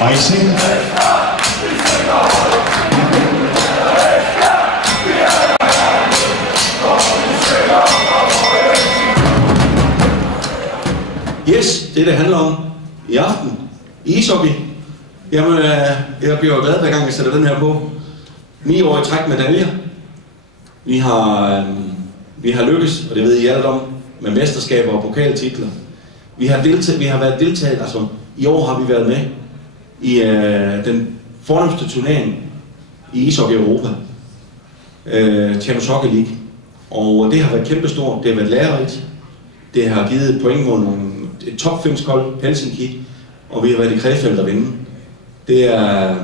Fighting. Yes, det handler om i aften. Ishockey. Jamen, jeg bliver glad, hver gang jeg sætter den her på. 9 år i træk medaljer. Vi har lykkes, og det ved I alt om, med mesterskaber og pokaltitler. Vi har været deltaget, altså i år har vi været med i den fornemste turnering i ishockey Europa. Champions Hockey League. Og det har været kæmpestort, det har været lærerigt. Det har givet point mod et topfinsk hold, Helsinki, og vi har været i Krefeld at vinde. Det er,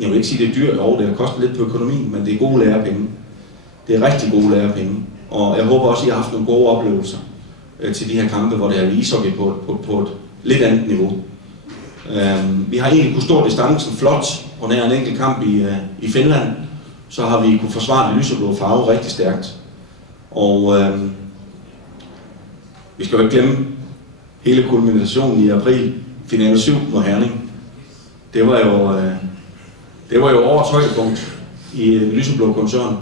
jeg vil ikke sige, det er dyrt over, det har kostet lidt på økonomien, men det er gode lærepenge. Det er rigtig gode lærepenge, og jeg håber også, at I har haft nogle gode oplevelser til de her kampe, hvor det er ishockey på et lidt andet niveau. Vi har egentlig kunnet stå distancen flot, og nær en enkelt kamp i Finland, så har vi kunne forsvare det lyseblå farve rigtig stærkt. Og vi skal jo ikke glemme hele kulminationen i april, finale 7 mod Herning. Det var jo årets højdepunkt i lyseblå koncern.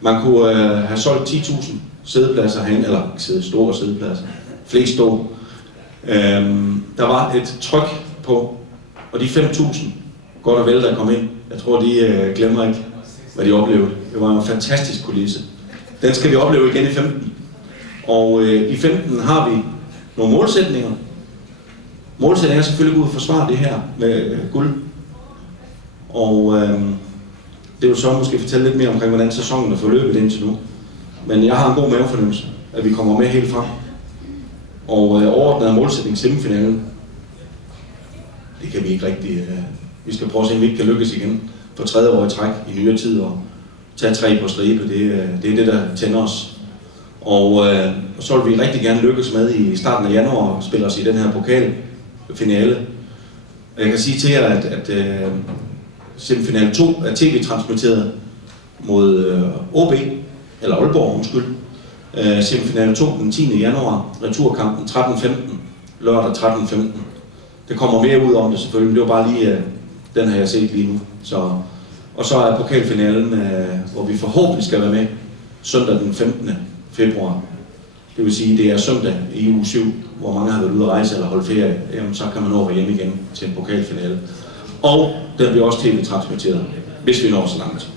Man kunne have solgt 10.000 sædepladser herinde, eller store sædepladser, flest stå. Der var et tryk på, og de 5.000 godt og vel, der kom ind, jeg tror, de glemmer ikke, hvad de oplevede. Det var en fantastisk kulisse. Den skal vi opleve igen i 15. Og i 15 har vi nogle målsætninger. Målsætningen er selvfølgelig at gå ud og forsvare det her med guld. Og det vil så måske fortælle lidt mere omkring, hvordan sæsonen er forløbet indtil nu. Men jeg har en god mavefornemmelse, at vi kommer med helt frem. Og overordnet er målsætning semifinalen. Det kan vi ikke rigtig. Vi skal prøve at se, om vi ikke kan lykkes igen for 3. år i træk i nyere tid og tage 3 på stribe. Det er det, der tænder os. Og så vil vi rigtig gerne lykkes med i starten af januar og spille os i den her pokalfinale. Jeg kan sige til jer, at semifinale 2 er tv-transmitteret mod OB, eller Aalborg, undskyld. Semifinale 2 den 10. januar, returkampen 13.15, lørdag 13.15. Det kommer mere ud om det selvfølgelig, det var bare lige, den har jeg set lige nu. Og så er pokalfinalen, hvor vi forhåbentlig skal være med søndag den 15. februar. Det vil sige, det er søndag i uge 7, hvor mange har været ude at rejse eller holde ferie. Jamen, så kan man nå hjem igen til en pokalfinale. Og den bliver også tv-transmitteret, hvis vi når så langt.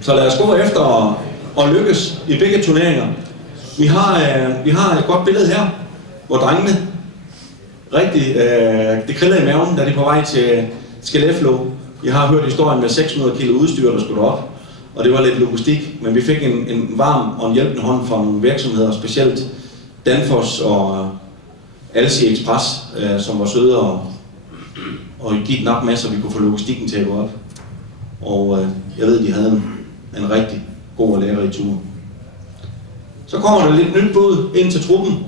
Så lad os gå efter at lykkes i begge turneringer. Vi har et godt billede her, hvor drengene rigtig, det kriller i maven, da de er på vej til Skellefteå. Jeg har hørt historien med 600 kilo udstyr, der skulle op, og det var lidt logistik, men vi fik en varm og en hjælpende hånd fra nogle virksomheder, specielt Danfoss og Alsi Express, som var søde og give et nap med, så vi kunne få logistikken til at gå op. Og jeg ved, de havde en rigtig god og lærerig tur. Så kommer der lidt nyt bud ind til truppen.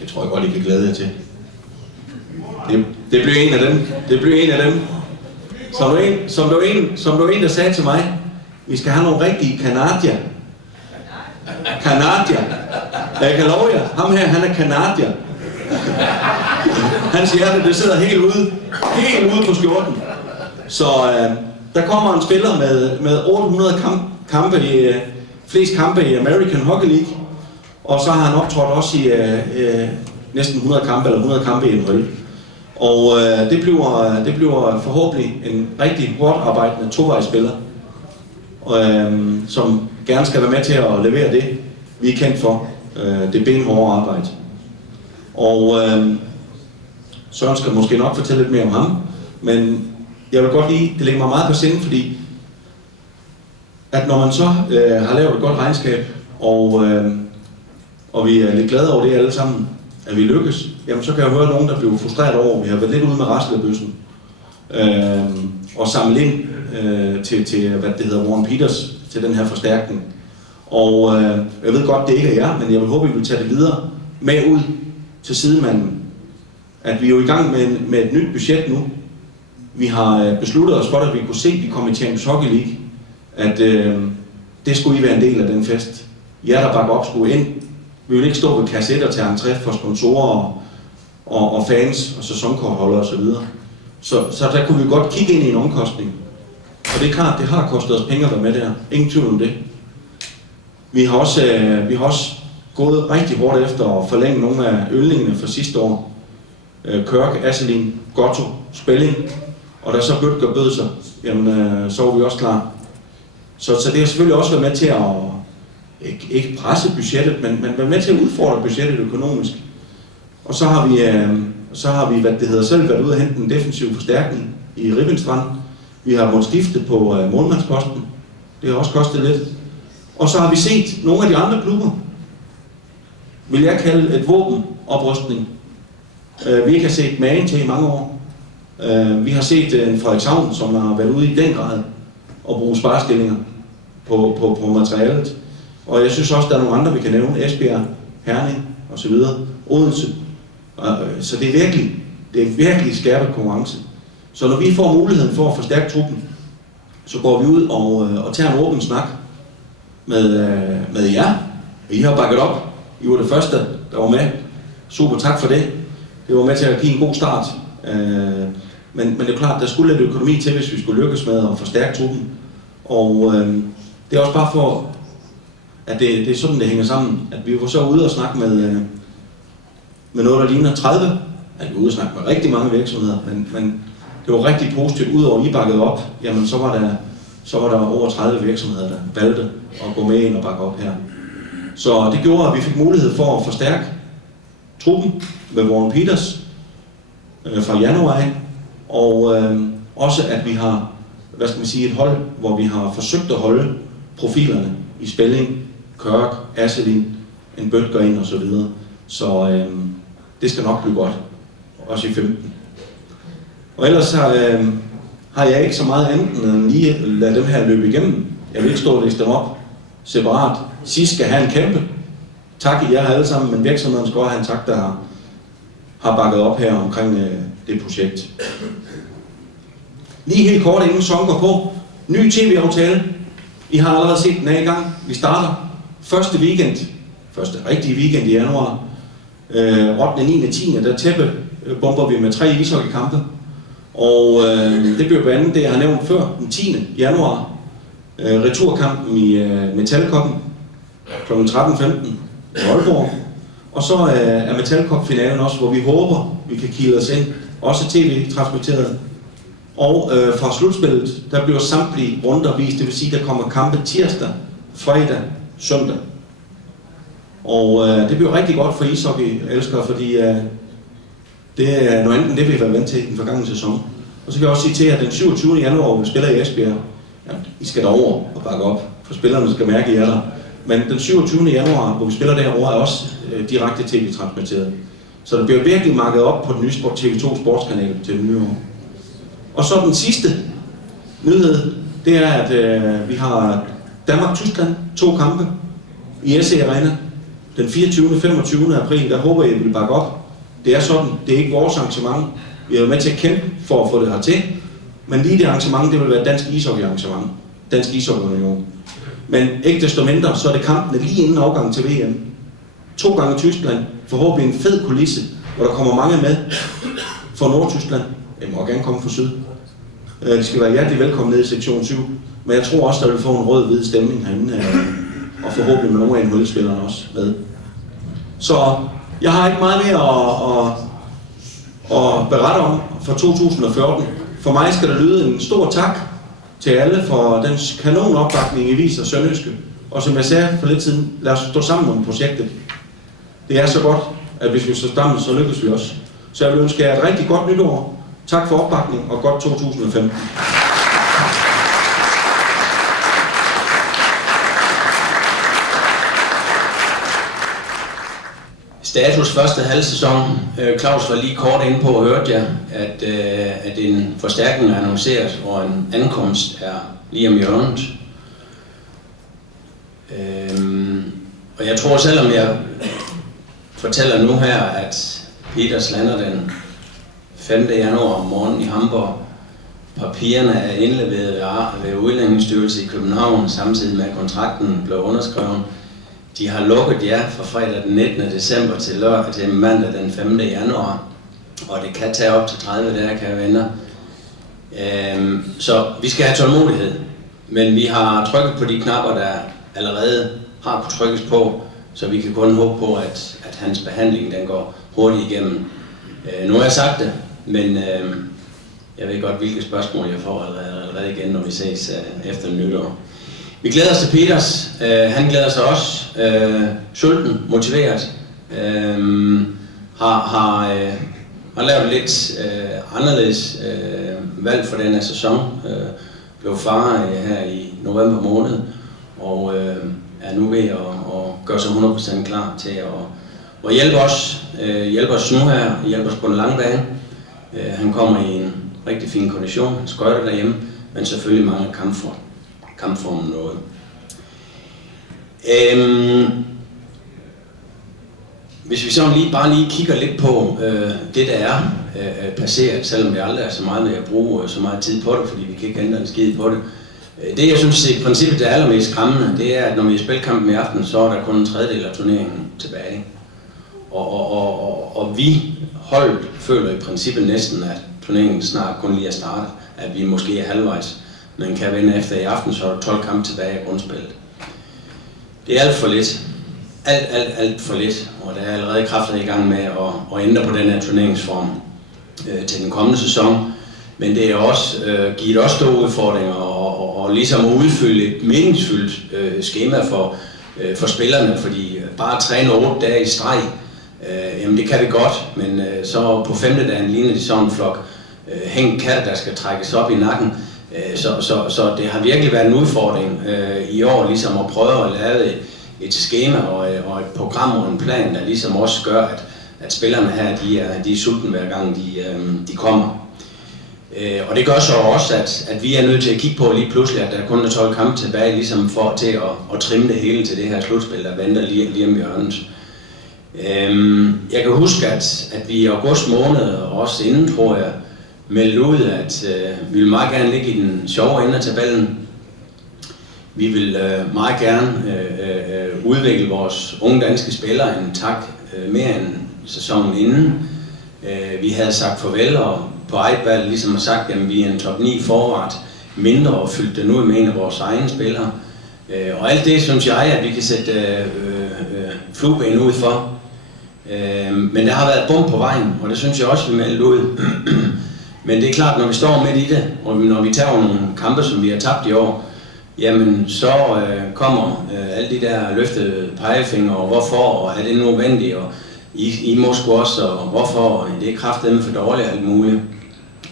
Jeg tror godt, I kan glæde jer til. Det bliver en af dem. Det bliver en af dem. Som der var en, der sagde til mig, vi skal have nogle rigtige kanadier. Kanadier. Jeg kan love jer, ham her, han er kanadier. Hans hjerte, det sidder helt ude på skjorten. Så der kommer en spiller med 800 kampe flest kampe i American Hockey League. Og så har han optrådt også i næsten 100 kampe, eller 100 kampe i NHL. Og det bliver forhåbentlig en rigtig hårdt arbejdende tovejsspiller, som gerne skal være med til at levere det, vi er kendt for. Det benhårde arbejde. Og Søren skal måske nok fortælle lidt mere om ham, men jeg vil godt lide, det ligger mig meget på sinde, fordi at når man så har lavet et godt regnskab, og vi er lidt glade over det alle sammen, at vi lykkes, jamen så kan jeg høre nogen, der bliver frustreret over, vi har været lidt ude med raslebøssen og samlet ind til hvad det hedder, Warren Peters, til den her forstærkning. Og jeg ved godt, det ikke er jer, men jeg vil håbe, I vil tage det videre med ud til sidemanden. At vi er jo i gang med et nyt budget nu. Vi har besluttet os for, at vi kunne se, at vi kom i Champions Hockey League, at det skulle I være en del af den fest. Jer, der bakker op, skulle ind. Vi vil ikke stå ved kasse 1 og tage entré for sponsorer og fans og sæsonkortholdere osv. Så der kunne vi godt kigge ind i en omkostning. Og det er klart, det har kostet os penge at være med der. Ingen tvivl om det. Vi har også gået rigtig hårdt efter at forlænge nogle af yndlingene fra sidste år. Kørk, Asselin, Gotto, Spelling. Og da så Bøtger bød sig, jamen, så var vi også klar. Så det har selvfølgelig også været med til at ikke presse budgettet, men være med til at udfordre budgettet økonomisk. Og så har vi selv været ude at hente en defensiv forstærkning i Ribbenstrand. Vi har måttet skifte på målmandsposten. Det har også kostet lidt. Og så har vi set nogle af de andre klubber, vil jeg kalde et våbenoprustning. Vi ikke har set magen til i mange år. Vi har set en Frederikshavn, som har været ude i den grad at bruge sparestillinger på materialet. Og jeg synes også, der er nogle andre, vi kan nævne. Esbjerg, Herning osv. Odense. Så det er virkelig skærpet konkurrence. Så når vi får muligheden for at forstærke truppen, så går vi ud og tager en åben snak med jer. I har bakket op. I var det første, der var med. Super, tak for det. Det var med til at give en god start. Men det er klart, der skulle lidt økonomi til, hvis vi skulle lykkes med at forstærke truppen. Og det er også bare for, at det er sådan, det hænger sammen. At vi var så ude og snakke med noget, der ligner 30. At vi var ude og snakke med rigtig mange virksomheder, men det var rigtig positivt. Udover at I bakkede op, jamen så var der over 30 virksomheder, der valgte at gå med ind og bakke op her. Så det gjorde, at vi fik mulighed for at forstærke truppen med Warren Peters fra januar af, og også at vi har, et hold, hvor vi har forsøgt at holde profilerne i Spelling, Kørk, Asselin, en Bøtger ind og så videre. Så det skal nok blive godt, også i 15. Og ellers har jeg ikke så meget andet end lige lade dem her løbe igennem. Jeg vil ikke stå og læse dem op separat. SIS skal have en kæmpe tak i jer alle sammen, men virksomheden skal også have en tak, der har bakket op her omkring det projekt. Lige helt kort inden sæsonen går på. Ny tv-aftale. I har allerede set den af i gang. Vi starter første rigtige weekend i januar. 8., 9., 10. der tæppebomber vi med 3 ishockeykampe. Og det bliver blandt andet det, jeg har nævnt før, den 10. januar. Returkampen i Metalkoppen kl. 13:15 i Aalborg. Og så er Metalkop-finalen også, hvor vi håber, vi kan kigge os ind. Også tv-transmitteret. Og fra slutspillet, der bliver samtlige runder vist, det vil sige, der kommer kampe tirsdag, fredag, søndag. Og det bliver rigtig godt for ishockey-elskere, fordi det er noget andet end det, vi har været vant til i den forgangne sæson. Og så kan jeg også sige til jer, at den 27. januar, hvor vi spiller i Esbjerg, ja, I skal derover og bakke op, for spillerne skal mærke, I er der. Men den 27. januar, hvor vi spiller derovre, er også direkte tv-transmitteret. Så der bliver virkelig markedet op på den nye TV2 Sportskanal til det nye år. Og så den sidste nyhed, det er, at vi har Danmark-Tyskland 2 kampe i SE Arena den 24. og 25. april. Der håber jeg, I vil bakke op. Det er sådan, det er ikke vores arrangement. Vi er med til at kæmpe for at få det hertil. Men lige det arrangement, det vil være et dansk ishockey-arrangement. Dansk Ishockey-union. Men ikke desto mindre, så er det kampene lige inden afgangen til VM. 2 gange Tyskland. Forhåbentlig en fed kulisse, hvor der kommer mange med fra Nordtyskland. Det må gerne komme fra syd. De skal være hjertelig velkommen ned i sektion 7. Men jeg tror også, der vil få en rød-hvid stemning herinde. Og forhåbentlig med nogle af NHL-spillerne også med. Så jeg har ikke meget mere at berette om for 2014. For mig skal der lyde en stor tak til alle for den kanonopbakning, I viser Sønderjyske. Og som jeg sagde for lidt siden, lad os stå sammen om projektet. Det er så godt, at hvis vi står sammen, så lykkes vi også. Så jeg vil ønske jer et rigtig godt nytår. Tak for opbakning og godt 2015. Status første halvsæson. Claus var lige kort inde på og hørte jeg, at en forstærkning er annonceret, og en ankomst er lige om hjørnet. Og jeg tror, selvom jeg fortæller nu her, at Peters lander den 5. januar om morgenen i Hamburg, papirerne er indleveret ved Udlændingsstyrelsen i København, samtidig med at kontrakten blev underskrevet. De har lukket jer fra fredag den 19. december til mandag den 5. januar. og det kan tage op til 30 dage, kære venner. Så vi skal have tålmodighed, men vi har trykket på de knapper, der allerede har kunnet trykkes på, så vi kan kun håbe på, at hans behandling den går hurtigt igennem. Nu har jeg sagt det, men jeg ved godt, hvilke spørgsmål jeg får allerede igen, når vi ses efter nytår. Vi glæder os til Peters. Han glæder sig også. Sulten, motiveret. Har lavet lidt anderledes valg for den her sæson. Blev far her i november måned, og er nu ved at gøre sig 100% klar til at hjælpe os nu her, hjælpe os på den lange bane. Han kommer i en rigtig fin kondition, han skøjter derhjemme, men selvfølgelig mange kampformen noget. Hvis vi så bare lige kigger lidt på det, der er passeret, selvom det aldrig er så meget med at bruge så meget tid på det, fordi vi kan ikke ændre en skid på det. Det, jeg synes i princippet er allermest skræmmende, det er, at når vi spiller kampen i aften, så er der kun en tredjedel af turneringen tilbage. Og vi holdet føler i princippet næsten, at turneringen snart kun lige er startet, at vi måske er halvvejs, men kan vinde efter i aften, så er der 12 kampe tilbage i grundspillet. Det er alt for lidt. Alt for lidt, og der er allerede kræfter i gang med at ændre på den her turneringsform til den kommende sæson. Men det er også givet også store udfordringer og ligesom at udfylde et meningsfyldt skema for spillerne, fordi bare træne 8 dage i streg, jamen det kan vi godt, men så på 5. dagen ligner de sådan en flok hængt katte, der skal trækkes op i nakken. Så det har virkelig været en udfordring i år, ligesom at prøve at lave et skema og et program og en plan, der ligesom også gør, at spillerne her, de er sultne hver gang de kommer. Og det gør så også, at vi er nødt til at kigge på lige pludselig, at der kun er 12 kampe tilbage, ligesom for til at trimme det hele til det her slutspil, der venter lige om hjørnet. Jeg kan huske, at vi i august måned, og også inden, tror jeg, meldte ud, at vi vil meget gerne ligge i den sjove ende af tabellen. Vi vil meget gerne udvikle vores unge danske spillere en tak mere end sæsonen inden. Vi havde sagt farvel, og på Ejbal ligesom har sagt, at vi er en top 9 forward mindre og fyldt den ud med en af vores egne spillere. Og alt det synes jeg, at vi kan sætte flueben ud for. Men der har været bump på vejen, og det synes jeg også, vi meldte ud. Men det er klart, når vi står midt i det, og når vi tager nogle kampe, som vi har tabt i år, jamen så kommer alle de der løftede pegefingre, og hvorfor, og er det nødvendigt, og I må sgu også, og hvorfor, og det er kraftedeme for dårligt og alt muligt.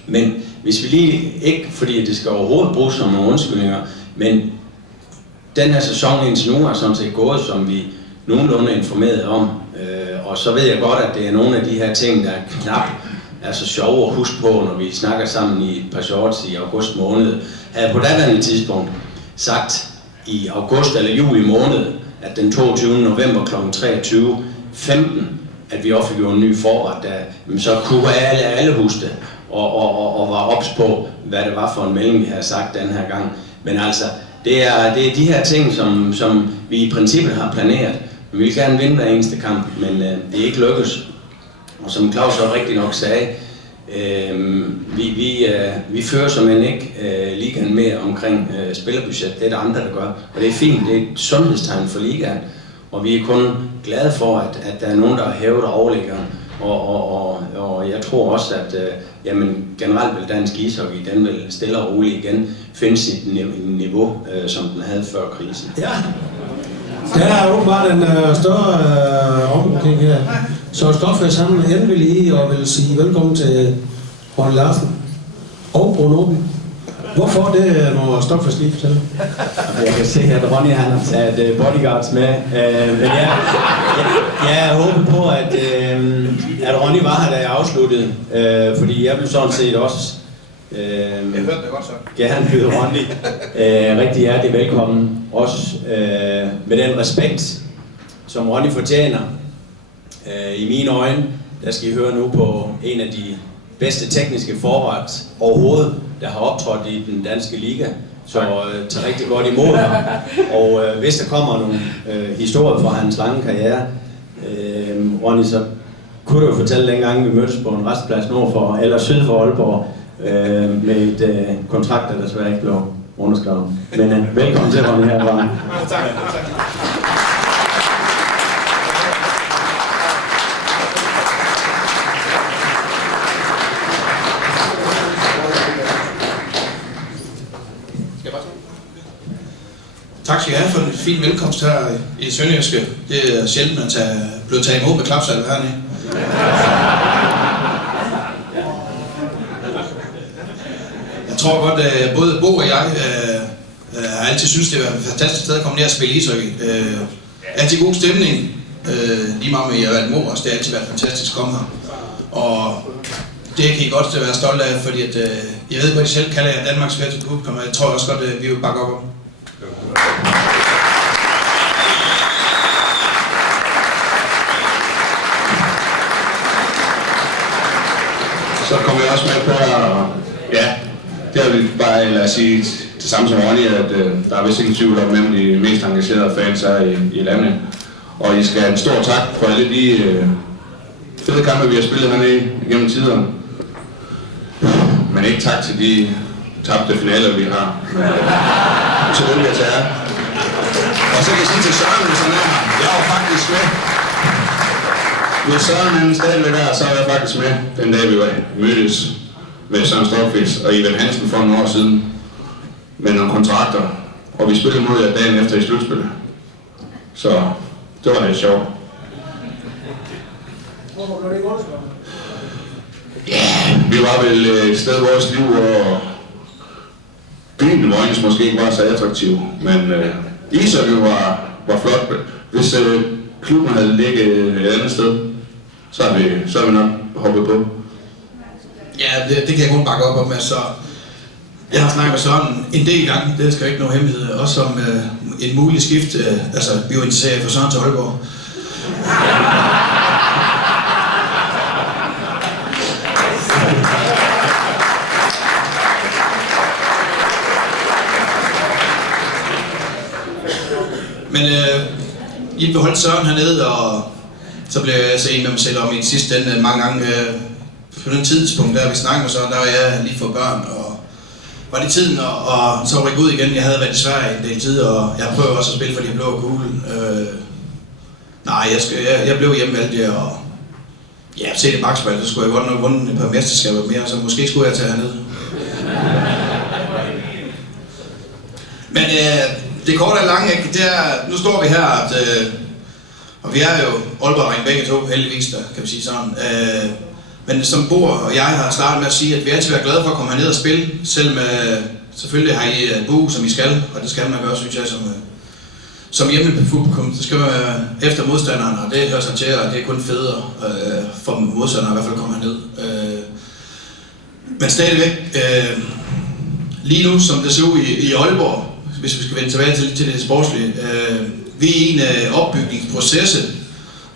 Men hvis vi lige, ikke fordi det skal overhovedet bruges som nogle undskyldninger, men den her sæson indtil nu er sådan set gået, som vi nogenlunde er informeret om, og så ved jeg godt, at det er nogle af de her ting, der knap er så sjove at huske på, når vi snakker sammen i et par shorts i august måned. Havde på daværende tidspunkt sagt i august eller juli måned, at den 22. november kl. 23:15, at vi offentliggjorde en ny forret, der så kunne alle huske det, og var ops på, hvad det var for en melding, vi havde sagt den her gang. Men altså, det er de her ting, som vi i princippet har planeret. Vi vil gerne vinde hver eneste kamp, men det er ikke lykkes. Og som Claus så rigtig nok sagde, vi fører simpelthen ikke ligaen mere omkring spillerbudget. Det er der andre, der gør. Og det er fint, det er et sundhedstegn for ligaen. Og vi er kun glade for, at der er nogen, der har hævet overliggeren. Og jeg tror også, at jamen, generelt vil dansk ishockey, den vil stille og roligt igen finde sit niveau, som den havde før krisen. Ja, der er åbenbart en større omkring her. Så Stoffer han endelig i og vil sige velkommen til Ronny Larsen og Bruno Obi. Hvorfor det må Stoffer lige fortælle? Jeg kan se, at Ronny han har taget bodyguards med. Men jeg håber på, at Ronny var her, da jeg afsluttede. Fordi jeg vil sådan set også jeg hørte det godt så. Gerne byde Ronny rigtig hjertelig velkommen. Også med den respekt, som Ronny fortjener. I mine øjne, der skal I høre nu på en af de bedste tekniske forwards overhovedet, der har optrådt i den danske liga. Så tager rigtig godt imod ham. Og hvis der kommer nogle historier fra hans lange karriere, Ronny, så kunne du jo fortælle dengang, vi mødtes på en restplads nord for, eller syd for Aalborg, med et kontrakt, der desværre ikke blev underskrevet. Men velkommen til, Ronny, herfra. Tak. Tak skal I have for en fin velkomst her i Sønderjyske. Det er sjældent, at man blevet taget imod med klapsalve hernede. Jeg tror godt, at både Bo og jeg har altid synes, det er et fantastisk sted at komme ned og spille ishockey. Altid god stemning. Lige meget med, at I har været mor, det har altid været fantastisk at komme her. Og det kan I godt være stolte af, fordi at, jeg ved, hvad I selv kalder jer Danmarks bedste publikum, og jeg tror også godt, at vi vil bakke op om. Så kommer jeg også med på, og ja, det er jo bare, lad os sige, det samme som Ronny, at der er vist ingen tvivl om, hvem de mest engagerede fans er i landet. Og I skal have en stor tak for alle de fede kampe, vi har spillet hernede igennem tiderne. Men ikke tak til de tabte finaler, vi har. Tillykke til jer. Og så kan jeg sige til Søren, hvis han er her, jeg var faktisk med. Hvis Søren han stadigvæk er, så er jeg faktisk med den dag, vi mødtes med Søren Stokfis og Ivan Hansen for nogle år siden med nogle kontrakter. Og vi spillede mod jer dagen efter i slutspillet. Så det var lidt sjovt. Hvorfor blev det ikke også? Ja, vi var vel et sted i vores liv, hvor byen Vojens måske ikke var så attraktiv, men ishockey var flot. Hvis klubben havde ligget et andet sted, så har vi nok hoppet på. Ja, det kan jeg kun bakke op om. Altså, jeg har snakket med Søren en del gange, det skal ikke nogen hemmelighed, også om en mulig skift. Altså, vi er jo interesseret for Søren til Aalborg. Men I beholdt Søren hernede, og så blev jeg så enig med mig selv om i den sidste ende mange gange. På den tidspunkt, der vi snakkede med Søren, der var jeg lige for børn, og var det tiden, og så rykke ud igen. Jeg havde været i Sverige en del tid, og jeg prøvede også at spille for de blå og gule. Nej, jeg blev hjemvalgt, og ja, se det bakspejl, så skulle jeg godt nok vundet et par mesterskaber mere, så måske skulle jeg tage herned. Men det korte og lange, det er, nu står vi her, og vi er jo Aalborg-drenge begge to, heldigvis, der kan vi sige sådan. Men som Bo og jeg har startet med at sige, at vi altid er glade for at komme herned og spille, selvom selvfølgelig har I et bo, som I skal, og det skal man gøre, synes jeg, som hjemmepublikum. Så skal man efter modstanderen, og det hører sig til, og det er kun federe for modstanderen i hvert fald at komme herned. Men stadigvæk, lige nu, som det ser ud i Aalborg, hvis vi skal vende tilbage til det sportslige, vi er i en opbygningsproces,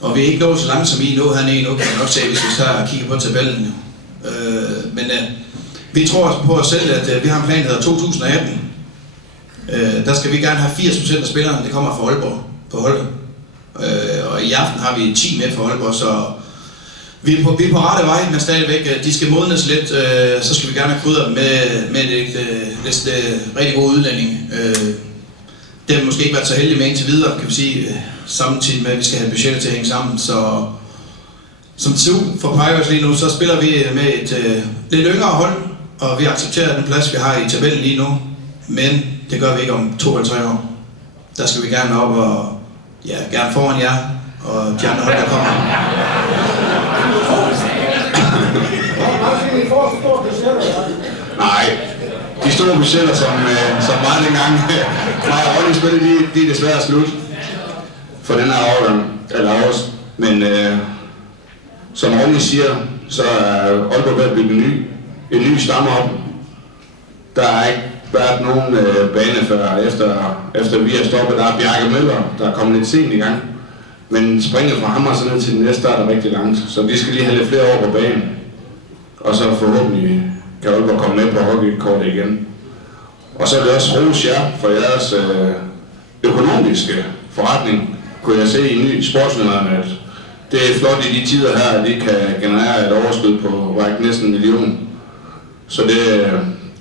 og vi er ikke nået så langt som I nu hernede endnu, kan man nok se, hvis vi så kigger på tabellen. Men vi tror på os selv, at vi har en plan, der hedder 2018. Der skal vi gerne have 80% af spillerne, det kommer fra Aalborg på holdet. Og i aften har vi 10 med fra Aalborg, så vi er på rette vej, men stadigvæk, de skal modnes lidt, så skal vi gerne have krydder med lidt rigtig gode udlændinge. Det har vi måske ikke været så heldige med indtil videre, kan vi sige, samtidig med, at vi skal have budgetter til at hænge sammen. Så som TU for Pirates lige nu, så spiller vi med et lidt yngre hold, og vi accepterer den plads, vi har i tabellen lige nu. Men det gør vi ikke om 2 eller 3 år. Der skal vi gerne op og gerne foran jer, og de andre hold, der kommer. Nej, de store budgetter, som var dengang, mig og Ronny spillede, de er desværre slut for den her årgang, eller også. Men som Ronny siger, så er Aalborg ved at bygge en ny stamme op. Der har ikke været nogen bane før, efter vi har stoppet. Der er Bjarke Møller, der er kommet lidt sent i gang. Men springet fra ham og så ned til den næste start er rigtig langt, så vi skal lige have lidt flere år på banen. Og så forhåbentlig kan Aalborg komme med på hockeykortet igen. Og så er det også rose jer for jeres økonomiske forretning. Kunne jeg se i ny sportslederen, at det er flot i de tider her, at de kan generere et overskud på næsten 1 million. Så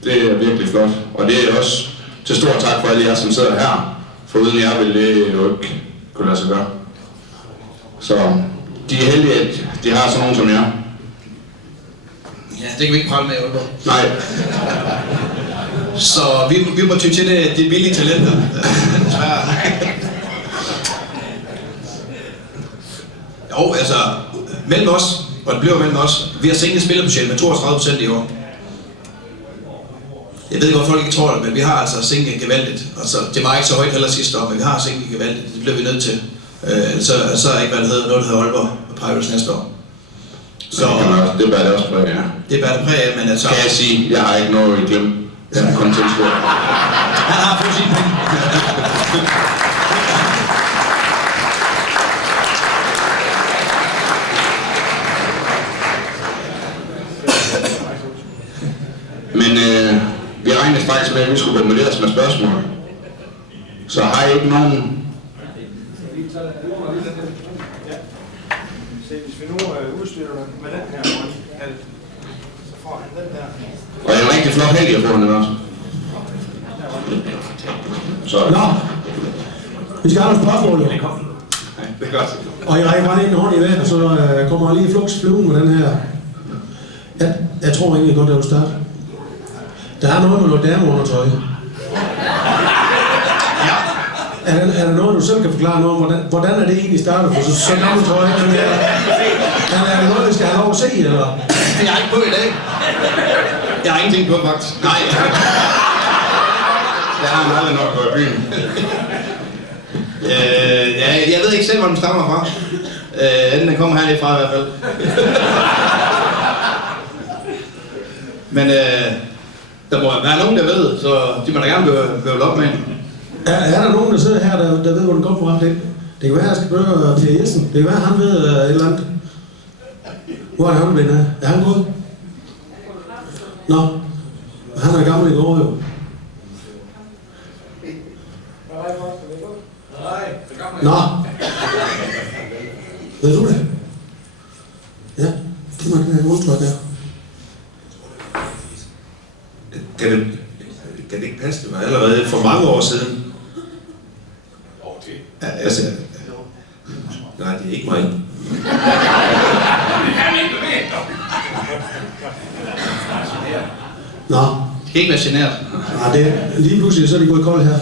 det er virkelig flot. Og det er også til stor tak for alle jer, som sidder her. For uden jer ville det jo ikke kunne lade sig gøre. Så de er heldige, at de har sådan nogen som jer. Ja, det kan vi ikke prale med i Aalborg. Nej. Så vi må ty til det billige talenter. Desværre. Jo, altså, mellem os, og det bliver mellem os, vi har sænket spillerbudgettet med 32% i år. Jeg ved godt, folk ikke tror det, men vi har altså sænket gevaldigt. Altså, det var ikke så højt heller sidste år, men vi har sænket gevaldigt. Det bliver vi nødt til. Så er ikke, hvad det hedder, noget, der hedder Aalborg Pirates næste år. Så det bærer det også præg, ja. Det bærer det præg af, men altså... Kan jeg sige, jeg har ikke noget i glem. Jeg er kun tilskuer. Han har fået sine penge. Men vi regnede faktisk med, at vi skulle bombarderes med spørgsmål. Så har I ikke nogen... Hvis vi nu udstyrer med den her, så får han den der. Og jeg er rigtig flot heldig at få den også. Så... Nå, vi skal have nogle spørgsmål, jo. Det er godt. Og jeg rækker bare lige en hånd i vejret, og så kommer jeg lige flux flyven med den her. Jeg tror egentlig godt, at jeg vil starte. Der er noget med noget dameundertøj. Ja. Er der noget, du selv kan forklare noget om, hvordan er det egentlig startet? For så gammel tror jeg ikke, er det noget, vi skal have lov at se, eller? Det er ikke på i dag. Jeg har ingenting på, faktisk. Nej. Jeg har han aldrig nok på i byen. Jeg ved ikke selv, hvor den stammer fra. Den kommer her fra i hvert fald. Men der må være nogen, der ved, så de må da gerne bøvle op med. Er der nogen, der sidder her, der ved, hvor den kommer fra? Det kan være, at jeg skal spørge Per Jessen. Det kan være, at han ved et eller andet. Hvor er han blevet af? Er han gået? Nå, han er gammel i går, jo. Nå. Ved du det? Ja, giv mig den her mundtryk der. Kan det ikke passe? Det var allerede for mange år siden. Ja, altså, nej, det er ikke mig. Nå. Det kan ikke være genert. Nej, det er lige pludselig, så er de gået kold her.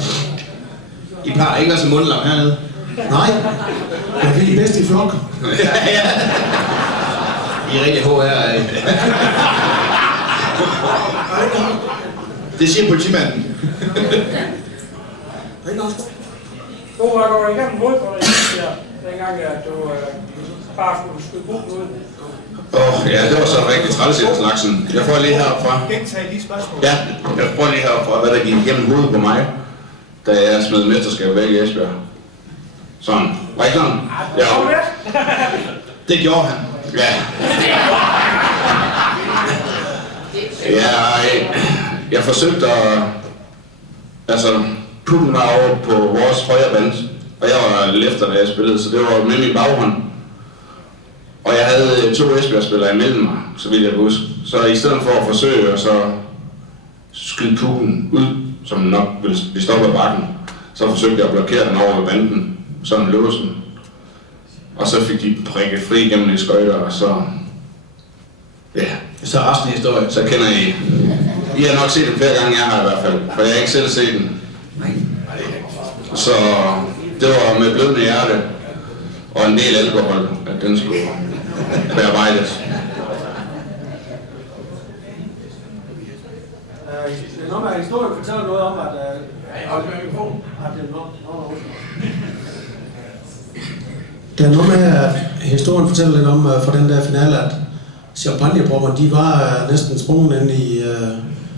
I plejer ikke være så mundlam hernede. Nej, jeg kan de bedste i flok. Ja. I er rigtig HR. Det siger politimanden. Du var gået igennem hovedet på dig, dengang at du bare skulle skyde bukken ud. Ja, det var så rigtig træls i slagsen. Jeg får lige herfra. Gentage de spørgsmål. Ja, jeg får lige herfra, hvad der gik igennem hovedet på mig, da jeg smed mesterskabet væk i Esbjerg. Sådan. Var ikke sådan? Ja. Det gjorde han. Ja. Jeg forsøgte at... Altså, pukken var over på vores højre band, og jeg var lefter, da jeg spillede, så det var med min baghånd. Og jeg havde 2 Esbjerg-spillere imellem mig, så vidt jeg kan huske. Så i stedet for at forsøge at så skyde pukken ud, som nok ville blive stoppet af bakken, så forsøgte jeg at blokere den over banden, sådan låsen. Og så fik de prikket fri gennem de skøjter, og så... Ja, Så er resten af historien. så kender I... I har nok set den flere gange, jeg har i hvert fald, for jeg har ikke selv set den. Så det var med blødende hjerte og en del alkohol, at den skulle bearbejdes. Det er noget med, at historien fortæller noget om, at det er noget med, at historien fortæller lidt om, for den der finale, at champagnebrommerne, de var næsten sprunget ind i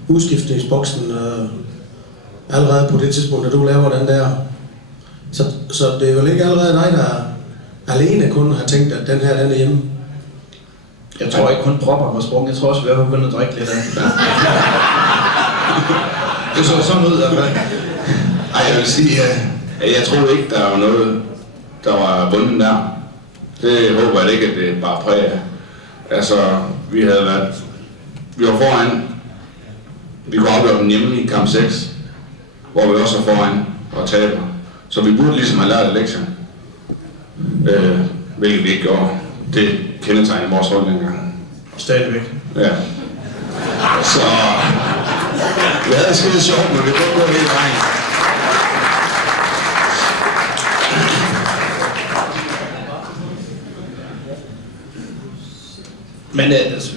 udskiftningsboksen allerede på det tidspunkt, da du laver den der. Så det er vel ikke allerede dig, der alene kun har tænkt, at den her, den er hjemme? Jeg tror ikke kun propper var sprunget. Jeg tror også, vi har begyndt at drikke lidt af det. Det så sådan ud i hvert fald. Ej, jeg vil sige, at jeg troede ikke, der var noget, der var bunden der. Det håber jeg ikke, at det bare præger. Altså, vi var foran. Vi kunne opleve den hjemme i kamp 6, hvor vi også er foran og taber. Så vi burde ligesom have lært lektier. Hvilket vi ikke gjorde. Det kendetegner vores hold dengang. Og stadigvæk. Ja. Så vi havde skide sjovt, men vi kunne gå hele vejen. Men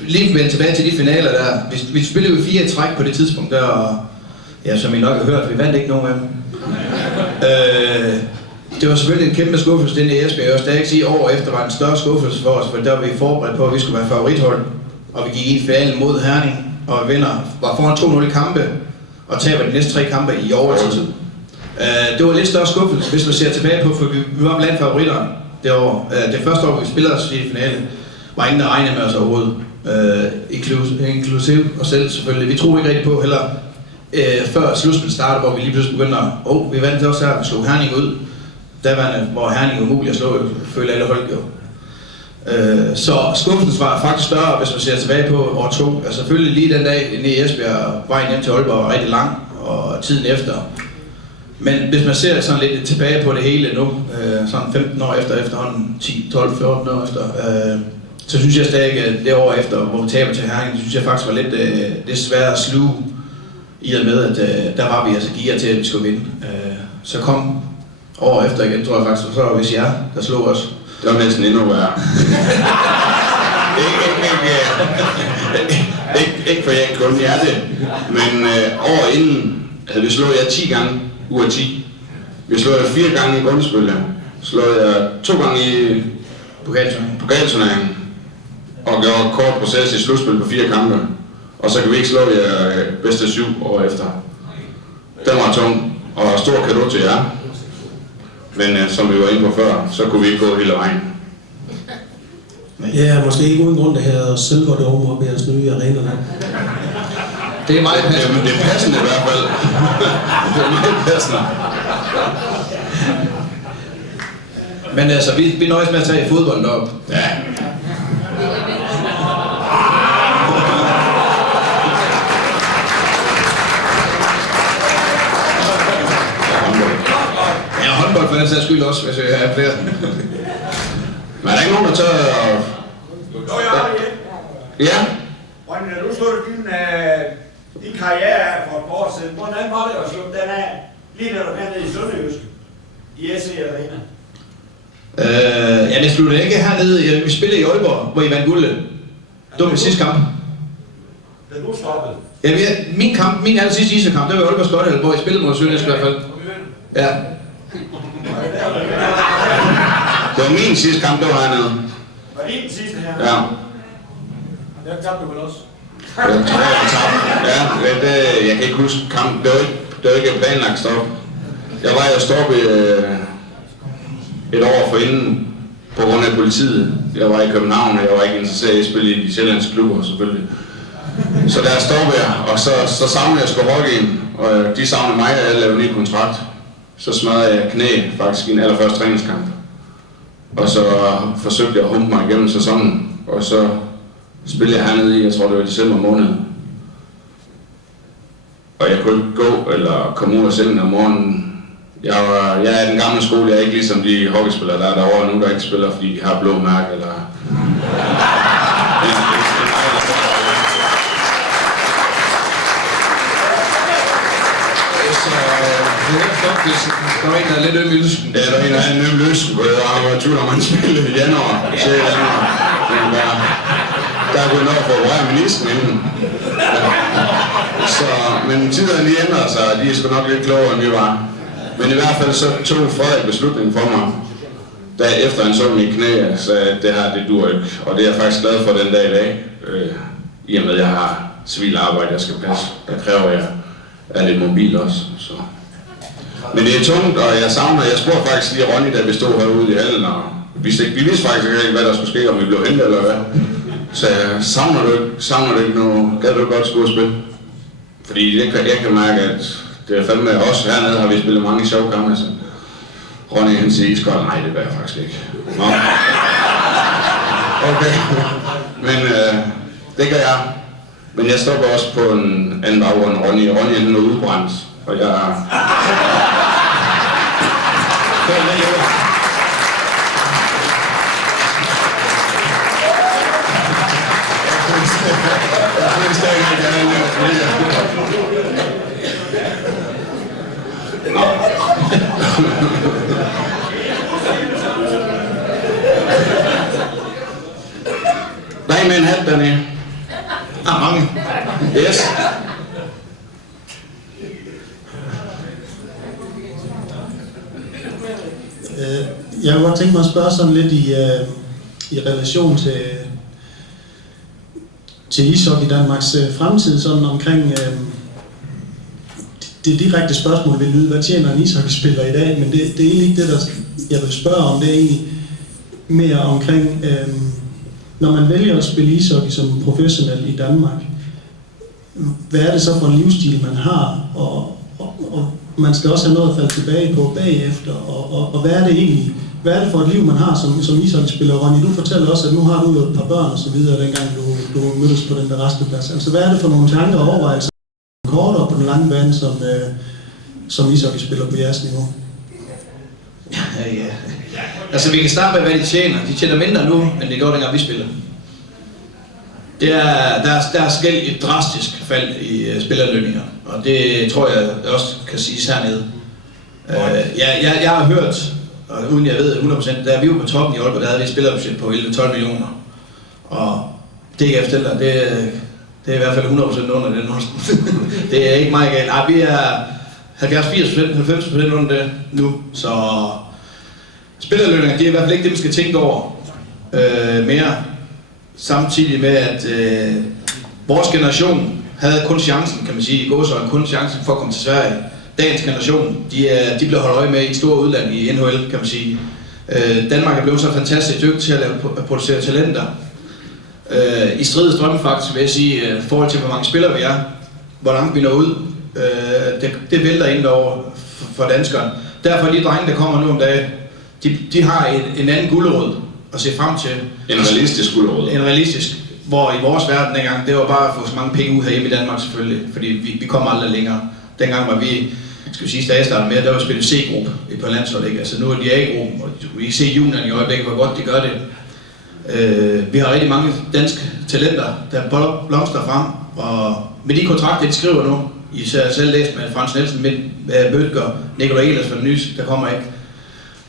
lige vende tilbage til de finaler der. Vi spillede jo 4 i træk på det tidspunkt der, og ja, som I nok har hørt, vi vandt ikke nogen af dem. Det var selvfølgelig en kæmpe skuffelse, den i Esbjerg. Jeg vil stadig sige, at år efter var en større skuffelse for os, for der var vi forberedt på, at vi skulle være favorithold. Og vi gik i finalen mod Herning, og var foran 2-0 i kampe, og taber de næste 3 kampe i overtid. Det var en lidt større skuffelse, hvis man ser tilbage på, for vi var blandt favoritterne det år. Det første år, vi spillede os i finalen, var ingen, der regnede med os overhovedet. Inklusiv os selv selvfølgelig. Vi troede ikke rigtig på heller, før slutspillet startede, hvor vi lige pludselig begyndte at, vi vandt også her, vi slog Herning ud. Hvor Herning var umuligt at slå, føler alle hold jo. Så skuffelsen var faktisk større, hvis man ser tilbage på år 2. Altså selvfølgelig lige den dag nede i Esbjerg, vejen hjem til Aalborg var rigtig lang, og tiden efter. Men hvis man ser sådan lidt tilbage på det hele nu, sådan 15 år efter, efterhånden 10, 12, 14 år efter, så synes jeg stadig, at det år efter, hvor vi taber til Herning, synes jeg faktisk var lidt svært at sluge, i og med, at der var vi altså gear til, at vi skulle vinde. Så kom år efter igen, tror jeg faktisk, og så var det jer, der slog os. Det var næsten endnu værre. Ikke for jeg ikke kun er det, men året inden havde vi slået jer 10 gange ud af 10. Vi slog jer 4 gange i grundspillet, slog jer 2 gange i pokalturneringen, og gjorde kort proces i slutspil på 4 kampe. Og så kan vi ikke slå jer bedste 7 år efter. Den var tung, og stor cadeau til jer. Men som vi var inde på før, så kunne vi ikke gå hele vejen. Ja, måske ikke uden grund, det her Silverdome op i jeres nye arena der. Det er meget passende. Det er passende i hvert fald. Det er meget passende. Men altså, vi nøjes med at tage fodbolden op. Ja. Ja, håndbold for den sags skyld også, hvis jeg har flere. Men er der ikke nogen, der tør at... Jo, jeg har det. Ja. Rønne, du stod din karriere her for et par år siden. Hvordan var det at slutte den af, lige når du var nede i Sønderjysk, i SC Arena? Ja, det sluttede ikke hernede. Vi spillede i Aalborg, hvor I vandt guldet. Det var min sidste kamp. Den nu stoppede? Ja, min aller sidste isekamp, det var i Aalborg Skottel, hvor I spillede mod Sønderjysk i hvert fald. Ja. Det var min sidste kamp, det var hernede. Var det den sidste her? Ja. Den tabte du vel også? Jeg tror, jeg tabte. Ja, jeg kan ikke huske kampen. Det var ikke planlagt stop. Jeg var jo stoppet et år forinden på grund af politiet. Jeg var i København, og jeg var ikke interesseret i at spille i de sjællandske klubber, selvfølgelig. Så der stoppede jeg, og så savnede jeg sgu hockeyen, og de savnede mig, og jeg lavede en ny kontrakt. Så smadrede jeg knæ faktisk i en allerførste træningskamp. Og så forsøgte jeg at humpe mig igennem sæsonen, og så spillede jeg hernede i, jeg tror det var december måned. Og jeg kunne ikke gå eller komme ud af sengen om morgenen. Jeg er den gamle skole, jeg er ikke ligesom de hockeyspillere, der er derovre nu, der ikke spiller, fordi de har blå mærke eller... Der var en, der er lidt øm i lysken. Ja, der er en, der er en øm i lysken, og jeg var i tvivl om, han spillede i januar. Men der kunne jeg nok få røg med nisken inden. Så, men tiderne lige ændrede sig, og de er sgu nok lidt klogere, end vi var. Men i hvert fald så tog Frederik beslutningen for mig, da efter han så mit knæ, så det her, det dur ikke. Og det er jeg faktisk glad for den dag i dag. I og med, at jeg har civil arbejde, jeg skal passe. Der kræver, at jeg er lidt mobil også. Så. Men det er tungt, og jeg spurgte faktisk lige Ronny, da vi stod herude i hallen, og vi vidste faktisk ikke, hvad der skulle ske, om vi blev hentet eller hvad. Så savner du ikke noget, gad du godt skulle spille? Fordi jeg kan mærke, at det er fandme også hernede har vi spillet mange sjove kampe. Så Ronny han siger iskold, nej det var jeg faktisk ikke. Nå. Okay. Men det gør jeg. Men jeg stopper også på en anden baggrund. Ronny er noget udbrændt, og jeg... Nej, med en hat dernede. Mange. Yes. Jeg kunne godt tænke mig at spørge sådan lidt i relation til ishockey Danmarks fremtid, sådan omkring det direkte spørgsmål vil lyde, hvad tjener en ishockeyspiller i dag, men det er egentlig ikke det, der jeg vil spørge om, det er egentlig mere omkring, når man vælger at spille ishockey som professionel i Danmark, hvad er det så for en livsstil, man har, og man skal også have noget at falde tilbage på bagefter, og hvad er det egentlig, hvad er det for et liv, man har som ishockeyspiller? Ronny, du fortæller også, at nu har du jo et par børn og så videre, dengang du mødtes på den der resteplads. Altså, hvad er det for nogle tanker og overvejelser, kort og på den lange bane, som ishockeyspiller på jeres niveau? Ja. Altså, vi kan starte med, hvad de tjener. De tjener mindre nu, end de gjorde, dengang vi spiller. Der er sket et drastisk fald i spillerlønninger, og det tror jeg også kan siges hernede. Jeg har hørt, og uden jeg ved 100%, da vi var på toppen i Aalborg, der havde vi et spillerbudget på 11-12 millioner. Og det jeg fortæller, det er i hvert fald 100% under det nu. Det er ikke meget galt. Vi er 70-80%, 90% under det nu, så spillerlønninger, det er i hvert fald ikke det, man skal tænke over mere. Samtidig med, at vores generation havde kun chancen, kan man sige, i gåseøjne, kun chancen for at komme til Sverige. Dagens generation, de blev holdt øje med i et stort udland i NHL, kan man sige. Danmark er blevet så fantastisk dygtig til at producere talenter. I strid strømme faktisk, vil jeg sige, i forhold til, hvor mange spillere vi er, hvor langt vi når ud. Det vælter ind over for danskerne. Derfor de drenge, der kommer nu om dagen, de har en anden gulerod at se frem til. En realistisk gulerod. En realistisk, hvor i vores verden dengang, det var bare at få så mange penge ud herhjemme i Danmark selvfølgelig, fordi vi kom aldrig længere. Dengang var vi, skal vi sige, da jeg startede med, der var spillet C-gruppe på landsholdet, ikke? Altså nu er de A-gruppen, og vi kan se juniorerne i øjeblikket, hvor godt de gør det. Vi har rigtig mange danske talenter, der blomstrer frem, og med de kontrakter, de skriver nu, I selv læst med Frans Nielsen, med Bødger, Nikolaj Ehlers fra Nys, der kommer ikke.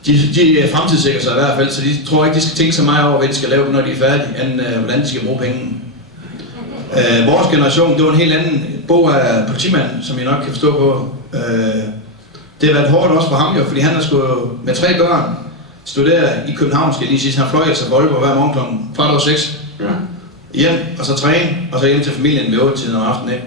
De fremtidssikrer sig i hvert fald, så de tror ikke, de skal tænke så meget over, hvad de skal lave, når de er færdige, end hvordan de skal bruge pengene. Vores generation, det var en helt anden bog af politimanden, som I nok kan forstå på. Det har været hårdt også for ham jo, fordi han har skulle med 3 børn studere i København, skal jeg lige sige. Han fløj altså på Aalborg hver morgen kl. 5:30. Ja. Hjem, og så træne, og så hjem til familien ved 8-tiden om aftenen.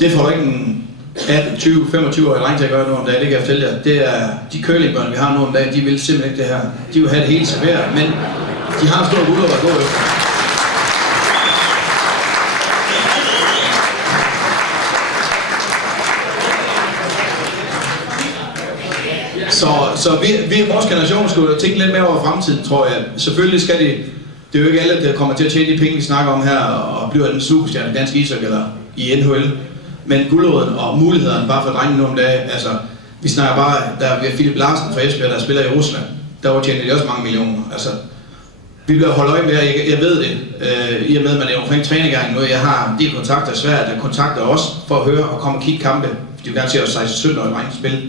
Det får du ikke en 18, 20, 25-årige dreng til at gøre nu om dagen, det kan jeg fortælle jer. Det er de curlingbørn, vi har nu om dagen, de vil simpelthen ikke det her. De vil have det helt serveret, men de har en stor gulerod at gå efter. Så vi vores generation skulle tænke lidt mere over fremtiden, tror jeg. Selvfølgelig skal det er jo ikke alle, der kommer til at tjene de penge, vi snakker om her, og bliver den superstjerne i dansk ishockey eller i NHL. Men guldråden og mulighederne bare for drengene nu om dagen, altså vi snakker bare, der er Philip Larsen fra Esbjerg, der spiller i Rusland, der tjener de også mange millioner. Altså, vi bliver holdt øje med, jeg ved det, i og med, at man er omkring trænergangen nu, jeg har de kontakter i Sverige, der kontakter os for at høre og komme og kigge kampe, de vil gerne se os 16-17-årige drenge spille.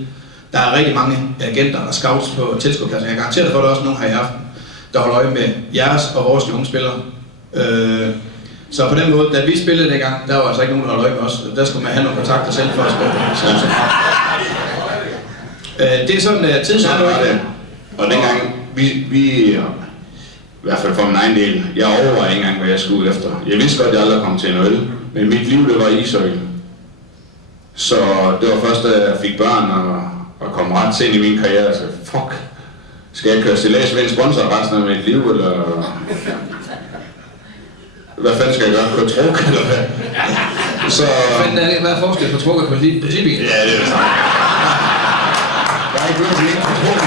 Der er rigtig mange agenter og scouts på tilskuerpladsen. Jeg garanterer for, at der også nogen her i aften, der holder øje med jeres og vores unge spillere. Så på den måde, da vi spillede dengang, der var altså ikke nogen, der holdt øje med os. Der skulle man have nogle kontakter selv for at spille. Det er sådan, at tiden er det. Og dengang, vi i hvert fald for min egen del, jeg overvejede ikke engang, hvad jeg skulle efter. Jeg vidste godt, at jeg aldrig kom til NHL, men mit liv, det var ishockey. Så det var først, da jeg fik børn og kom ret sent i min karriere, så fuck, skal jeg køre stillads ved en sponsor resten af mit liv, eller hvad fanden skal jeg gøre? Køre truk, eller hvad? Så hvad er forskel på truk og politibil? Ja, det er det samme. Der er ikke noget, vi ikke på truk.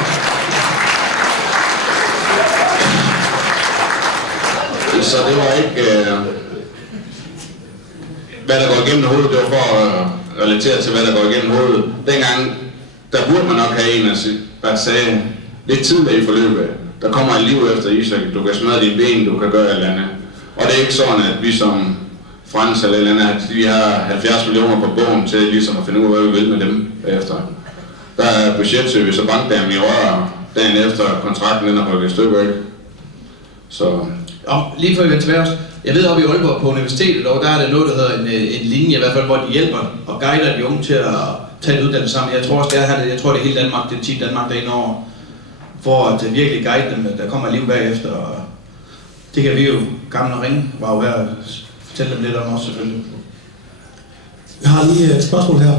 så det var ikke... hvad der går igennem hovedet, det var for at relatere til, hvad der går igennem hovedet. Dengang, der burde man nok have en, der sagde, lidt tidligere i forløbet, der kommer et liv efter ishockey, du kan smadre dine ben, du kan gøre et eller andet. Og det er ikke sådan, at vi som Frans eller et eller andet, at vi har 70 millioner på bogen til ligesom at finde ud af, hvad vi vil med dem bagefter. Der er budgetservice og bankdamen i rør dagen efter kontrakten ender på et stykke, ikke? Så... Lige før vi vender tilbage også. Jeg ved oppe i Aalborg på universitetet, og der er der noget, der hedder en linje, i hvert fald, hvor de hjælper og guider de unge til at tage en uddannelse sammen. Jeg tror også, det er hele Danmark, det er Team Danmark, der er inde over, for at virkelig guide dem, der kommer liv bagefter. Og det kan vi jo gamle ringe, var jo her og fortælle dem lidt om også selvfølgelig. Jeg har lige et spørgsmål her.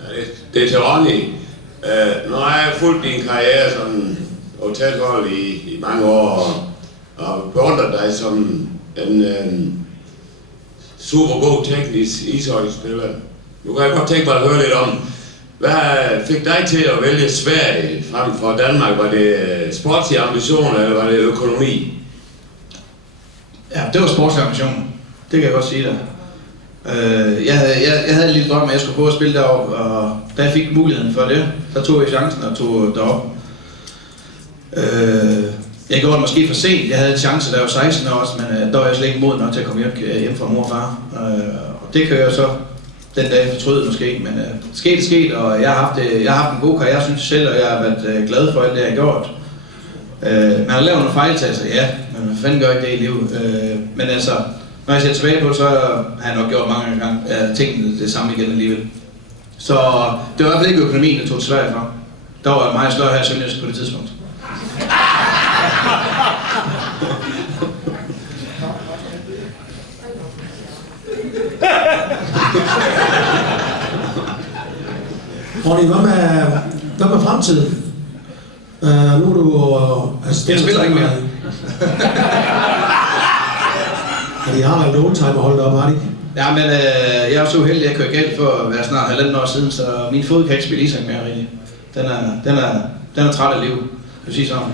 Ja, det er til Ronny. Nu har jeg fulgt din karriere som hotelhold i mange år, og beundret dig som en super god teknisk ishockeyspiller. Nu kan jeg godt tænke mig at høre lidt om, hvad fik dig til at vælge Sverige frem for Danmark? Var det sportslige ambitioner, eller var det økonomi? Ja, det var sportslige ambitioner. Det kan jeg godt sige dig. Jeg havde en lille drøm, at jeg skulle gå og spille deroppe, og da jeg fik muligheden for det, så tog jeg chancen og tog derop. Jeg gjorde det måske for sent. Jeg havde en chance, da jeg var 16 år også, men der var jeg slet ikke moden nok til at komme hjem fra mor og far. Og det kan jeg så den dag fortryde måske, men skete, og jeg har haft en god karriere, synes jeg selv, og jeg har været glad for alt det, jeg har gjort. Man har lavet nogle fejltagelser, ja, men man fanden gør ikke det i livet. Men altså, når jeg ser tilbage på det, så har jeg nok gjort mange gange tingene det samme igen alligevel. Så det var i hvert fald ikke økonomien, der tog til Sverige for. Der var meget større her i Sønderjysk på det tidspunkt. Ronny, hvad med fremtiden? Nu er du assistent. Jeg spiller ikke mere. De har vel en oldtimer holdt op, har de ikke? Ja, men jeg er så uheldig, at jeg kørte galt for at være snart 1,5 år siden, så min fod kan ikke spille ishockey mere rigtig. Den er træt af liv, kan du sige sådan.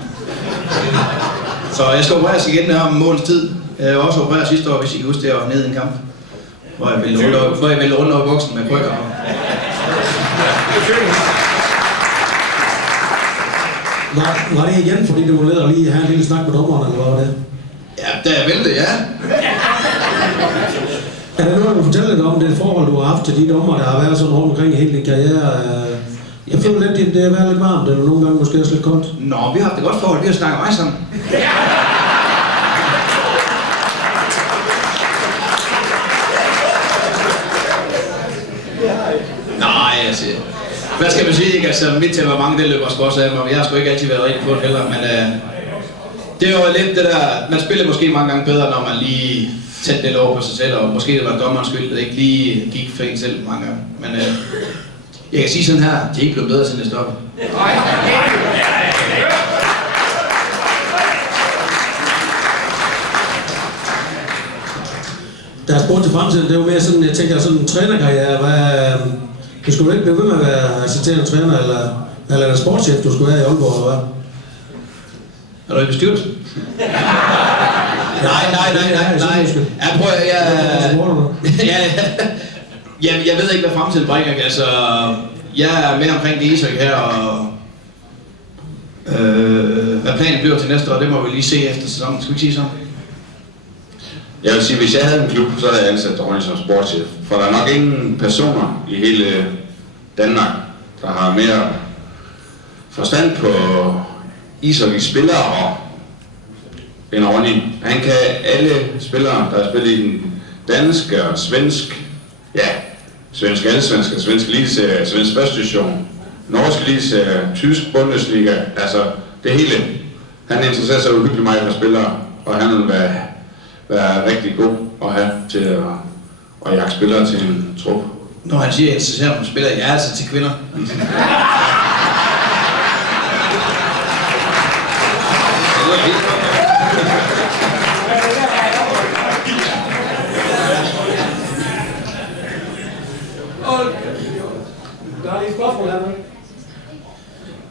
Så jeg skal opereres igen her om en måneds tid. Jeg var også opereret sidste år, hvis I kan huske det, jeg var nede i en kamp. Hvor jeg ville rundt over buksen med krykker. Var det igen, fordi du var nede og lige have en lille snak med dommeren, eller hvad var det? Ja, da jeg væltede, ja. Er der noget, du fortæller lidt om det forhold, du har haft til de dommer, der har været sådan rundt omkring hele din karriere? Jeg føler lidt, det har været lidt varmt, eller nogle gange måske også lidt koldt. Nå, vi har haft det godt forhold, vi har snakket meget sammen. Nej, altså, hvad skal man sige, ikke? Altså, mit temperament, det løber sgu også af mig, jeg har sgu ikke altid været rigtig på det heller, men det var lidt det der, man spiller måske mange gange bedre, når man lige tæt lidt over på sig selv, og måske det var dommerens skyld, det ikke lige gik for en selv mange gange, men jeg kan sige sådan her, de er ikke blevet bedre, siden det stoppede. Da jeg spurgte til fremtiden, det var mere sådan, jeg tænker sådan en trænerkarriere, du skulle ikke blive ved med at være assisterende træner, eller sportschef, du skulle være i Aalborg, eller hvad? Er du i bestyrelsen? Nej. Jeg prøver, jeg ved ikke, hvad fremtiden bringer. Altså, jeg er med omkring det ishockey her, og hvad planen bliver til næste år, det må vi lige se efter sæsonen. Skal vi sige sådan? Jeg vil sige, hvis jeg havde en klub, så havde jeg ansat Ronny som sportschef. For der er nok ingen personer i hele Danmark, der har mere forstand på ishockey-spillere end Ronny. Han kan alle spillere, der har spillet i den danske og svensk, ja, svensk allsvensk, svensk eliteserie, svensk første division, norsk eliteserie, tysk Bundesliga, altså det hele. Han interesserer sig uhyggeligt meget for spillere, og han vil være rigtig god at have til at jagte spillere til en trup. Når han siger, at jeg interesserer mig for spillere, jeg er altså til kvinder.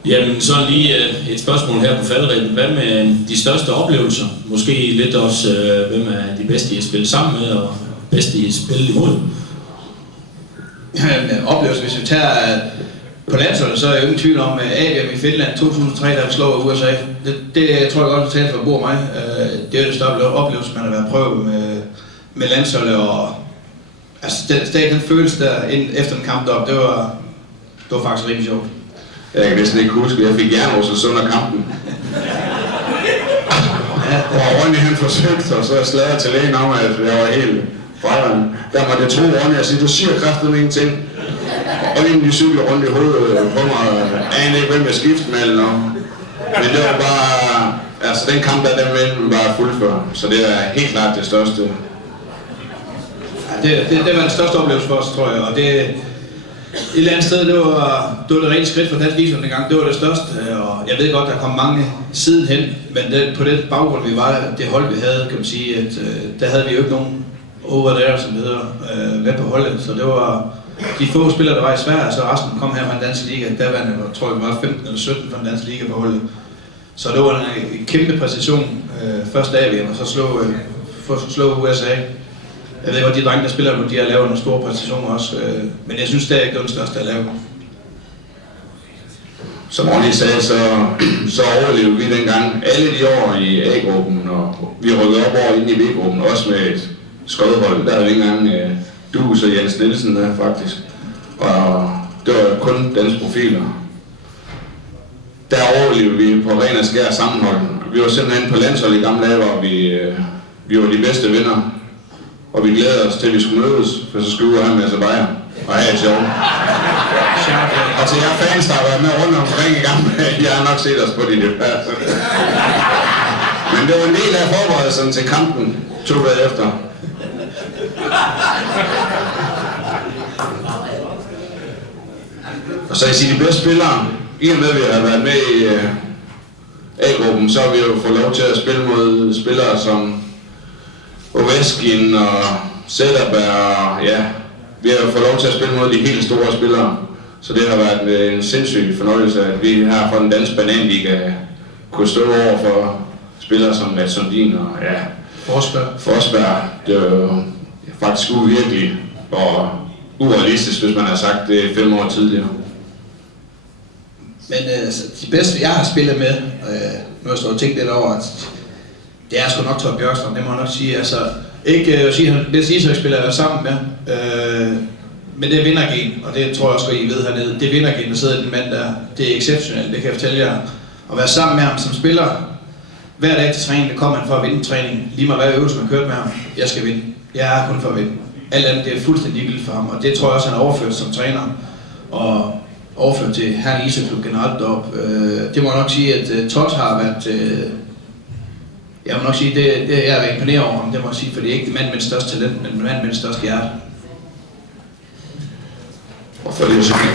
Jamen, så lige et spørgsmål her på falderebet. Hvad med de største oplevelser? Måske lidt også, hvem er de bedste i at spille sammen med, og bedste i at spille imod? Oplevelser, hvis vi tager på landsholdet, så er jeg jo ingen tvivl om, at AGM i Finland 2003, der slår USA. Det tror jeg godt, at tale for Bor mig. Det er det største oplevelse, man har været prøvet med landsholdet. Og, altså, den følelse der efter en kamp deroppe, det var faktisk rimelig sjovt. Jeg kan næsten ikke huske, at jeg fik jernrostet under kampen. Og Ronny han forsøgte, og så sladrede til lægen om, at jeg var helt fraværende. Der måtte jeg tro Ronny og sige, du siger kraftigt med ingenting. Og inden de cyklede rundt i hovedet på mig, anede ikke, hvem jeg skiftede med eller noget. Men det var bare, altså den kamp der, den vendte vi bare fuldfør. Så det er helt klart det største. Ja, det var den største oplevelse for os, tror jeg. Og det et eller andet sted, det var det rigtige skridt for dansk ishockey dengang. Det var det største, og jeg ved godt, der kom mange sidenhen, men på det baggrund, vi var, det hold, vi havde, kan man sige, at der havde vi jo ikke nogen over there, som det hedder, med på holdet. Så det var de få spillere, der var i Sverige, så resten kom her fra den danske liga. Der var jeg tror jeg, var 15 eller 17 fra den danske liga på holdet. Så det var en kæmpe præcision første dag, og så slå USA. Jeg ved godt, de drenge, der spiller nu, de har lavet nogle store præstationer også, men jeg synes, det er ikke den største at lave. Som Ronny sagde, så overlevede vi dengang alle de år i A-gruppen, og vi rykkede op over ind i B-gruppen, også med et skodhold. Der var ikke engang Dus og Jens Nielsen der, faktisk. Og det var kun danske profiler. Der overlevede vi på ren og skær sammenhold. Vi var simpelthen på landshold i gamle dage, hvor vi var de bedste venner. Og vi glæder os til, at vi skulle mødes, for så skulle vi have en masse bajer og have et sjov. Og til jer fans, der har været med rundt omkring i gang, jeg har nok set os på de lidt. Men det var en del af forberedelsen til kampen 2 dage efter. Og så jeg siger, de bedste spillere, i og med at vi har været med i A-gruppen, så har vi jo fået lov til at spille mod spillere som Ovechkin og Zetterberg, ja, vi har fået lov til at spille mod de helt store spillere, så det har været en sindssyg fornøjelse, at vi her fra den danske bananliga kunne stå over for spillere som Mats Sundin og ja, Forsberg. Det er jo faktisk uvirkeligt og urealistisk, hvis man har sagt det 5 år tidligere. Men de bedste, jeg har spillet med, nu har jeg stået og tænkt lidt over, at det er sgu nok Todd Bjørkstrand, det må jeg nok sige. Altså, ikke at sige, at han er den bedste ishockeyspiller, jeg er sammen med, men det er vindergen, og det tror jeg også, at I ved hernede. Det er vindergen, der sidder den mand der. Det er exceptionelt, det kan jeg fortælle jer. At være sammen med ham som spiller, hver dag til træning, der kommer han for at vinde træning. Lige meget hvad øvelse man kørt med ham, jeg skal vinde. Jeg er kun for at vinde. Alt andet, det er fuldstændig ligegyldigt for ham, og det tror jeg også, han har overført som træner. Og overført til Herning Ishockeyklub generelt deroppe. Det må jeg nok sige, at Todd har været... Jeg må nok sige, det er jeg imponeret over ham, det må jeg sige, for det er ikke mand med det største talent, men mand med det største hjerte. Og for det er sådan.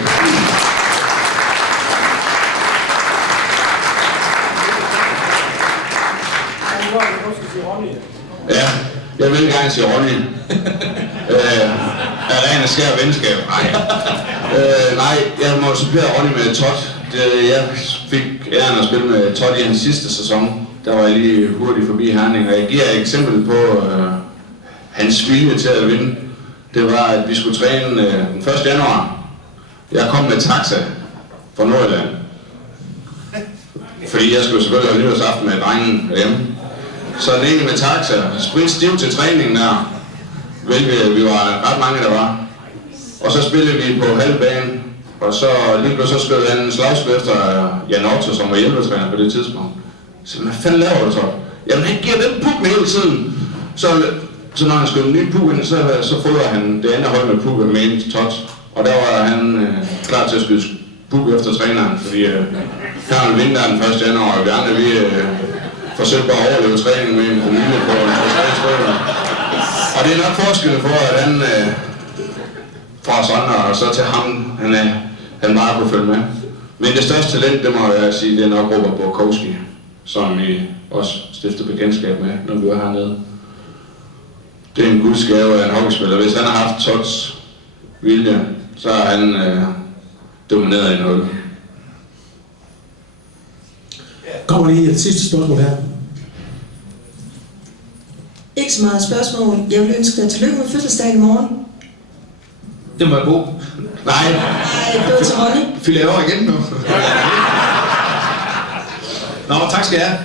Ja, jeg vil gerne sige Ronny. Er ren og skær venskab? Nej, jeg må supplere Ronny med Todd. Jeg fik æren at spille med Todd i hans sidste sæson. Der var jeg lige hurtigt forbi Herning, og jeg giver et eksempel på hans vilje til at vinde. Det var, at vi skulle træne den 1. januar. Jeg kom med taxa fra Nordjylland. Fordi jeg skulle selvfølgelig have nytårsaften med drengen derhjemme. Så den ene med taxa, sprit stiv til træningen der, hvilket vi var ret mange, der var. Og så spillede vi på halvbanen, og så lige pludselig så skød han en slagskud efter Jan Otto, som var hjælpetræner på det tidspunkt. Så hvad fanden laver du så? Jamen han giver den pukken hele tiden. Så når han skød en ny puk ind, så fodrer han det andet hold med pukken med en Todd. Og der var han klar til at skyde puk efter træneren, fordi han ville vinde der den 1. januar, og vi andre vi forsøgte bare at overleve træningen med en promille på 2-3 stykker. Og det er nok forskellen for, at han fra Sondre og så til ham, han bare kunne følge med. Men det største talent, det må jeg sige, det er nok Robert Borkowski, som vi også stifter bekendtskab med, når vi er hernede. Det er en gudsgave af en hockeyspiller. Hvis han har haft Todds vilje, så har han domineret i noget. Kommer lige et sidste spørgsmål her. Ikke så meget spørgsmål. Jeg vil ønske dig tillykke med fødselsdagen i morgen. Det må jeg bo. Nej. Nej, det var til Ronny. Fylder jeg over igen nu? Nå, tak skal jeg have.